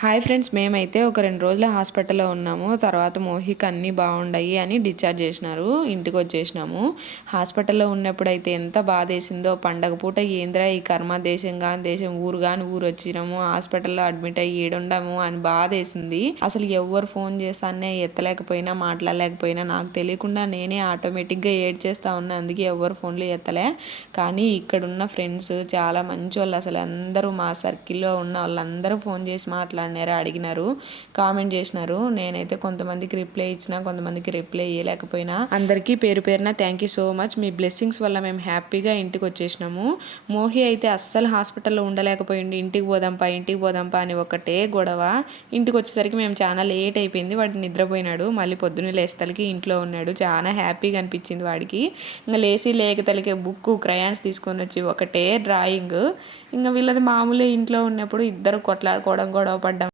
Hi friends, మేమైతే ఒక 2 రోజులు హాస్పిటల్‌లో ఉన్నాము. తర్వాత మోహికి అన్నీ బాగుండాయి అని డిశ్చార్జ్ చేసినారు. ఇంటికి వచ్చేసినాము. హాస్పిటల్‌లో ఉన్నప్పుడైతే ఎంత బాధేసిందో, పండగ పూట ఏందిరా ఈ కర్మ, దేశం గాని దేశం, ఊరు గాని ఊరు వచ్చినాము, హాస్పిటల్‌లో అడ్మిట్ అయ్యి ఈడుండాము అని బాధేసింది. అసలు ఎవ్వరు ఫోన్ చేస్తానే ఎత్తలేకపోయినా, మాట్లాడలేకపోయినా నాకు తెలియకుండా నేనే ఆటోమేటిక్‌గా ఏడ్చేస్తా ఉన్నా. అందుకే ఎవ్వరు ఫోన్లు ఎత్తలే. కానీ ఇక్కడున్న ఫ్రెండ్స్ చాలా మంచోళ్ళు. అసలు అందరూ మా సర్కిల్‌లో ఉన్న వాళ్ళందరూ ఫోన్ చేసి మాట్లాడినారు, అడిగినారు, కామెంట్ చేసినారు. నేనైతే కొంతమందికి రిప్లై ఇచ్చిన, కొంతమందికి రిప్లై ఇవ్వలేకపోయినా. అందరికీ పేరు పేరున thank you so much. Me blessings వల్ల మేము హ్యాపీగా ఇంటికి వచ్చేసినాము. మోహి అయితే అస్సలు హాస్పిటల్లో ఉండలేకపోయింది. ఇంటికి పోదాంపా అని ఒకటే గొడవ. ఇంటికి వచ్చేసరికి మేము చాలా లేట్ అయిపోయింది. వాడు నిద్రపోయినాడు. మళ్ళీ పొద్దున్నే లేస్తలకి ఇంట్లో ఉన్నాడు. చాలా హ్యాపీగా అనిపించింది వాడికి. ఇంకా లేచి లేకతలికే బుక్, క్రయాన్స్ తీసుకొని వచ్చి ఒకటే డ్రాయింగ్. ఇంకా వీళ్ళది మామూలే, ఇంట్లో ఉన్నప్పుడు ఇద్దరు కొట్లాడుకోవడం, గొడవ పడ్డం